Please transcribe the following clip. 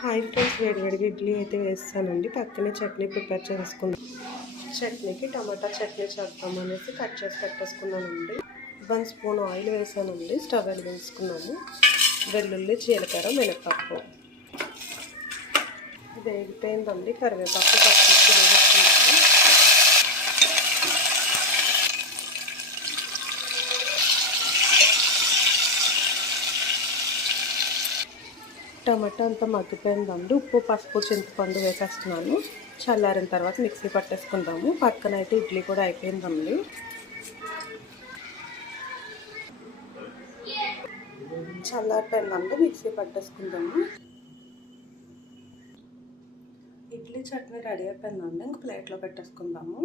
Hi friends, వేడివేడిగా ఇడ్లీ అయితే వేస్తానండి. పక్కనే చట్నీ ప్రిపేర్ చేసుకుందాం. చట్నీకి టమాటా చట్నీ చేద్దాం అనేసి కట్ చేసి పెట్టేసుకున్నానండి. 1 స్పూన్ ఆయిల్ వేసానండి. స్టవ్ వెలిగించుకున్నాము. వెల్లుల్లి, జీలకర్ర, మినపప్పు వేగిపోయిందండి. కరివేపాకు పచ్చిమిర్చి వేసుకున్నాము. టమాటా అంతా మగ్గిపోయిందండి. ఉప్పు, పసుపు, చింతపండు వేసేస్తున్నాను. చల్లారిన తర్వాత మిక్సీ పట్టేసుకుందాము. పక్కన అయితే ఇడ్లీ కూడా అయిపోయిందండి. చల్లారిపోయిందండి. మిక్సీ పట్టేసుకుందాము. ఇడ్లీ చట్నీ రెడీ అయిపోయిందండి. ఇంక ప్లేట్లో పెట్టేసుకుందాము.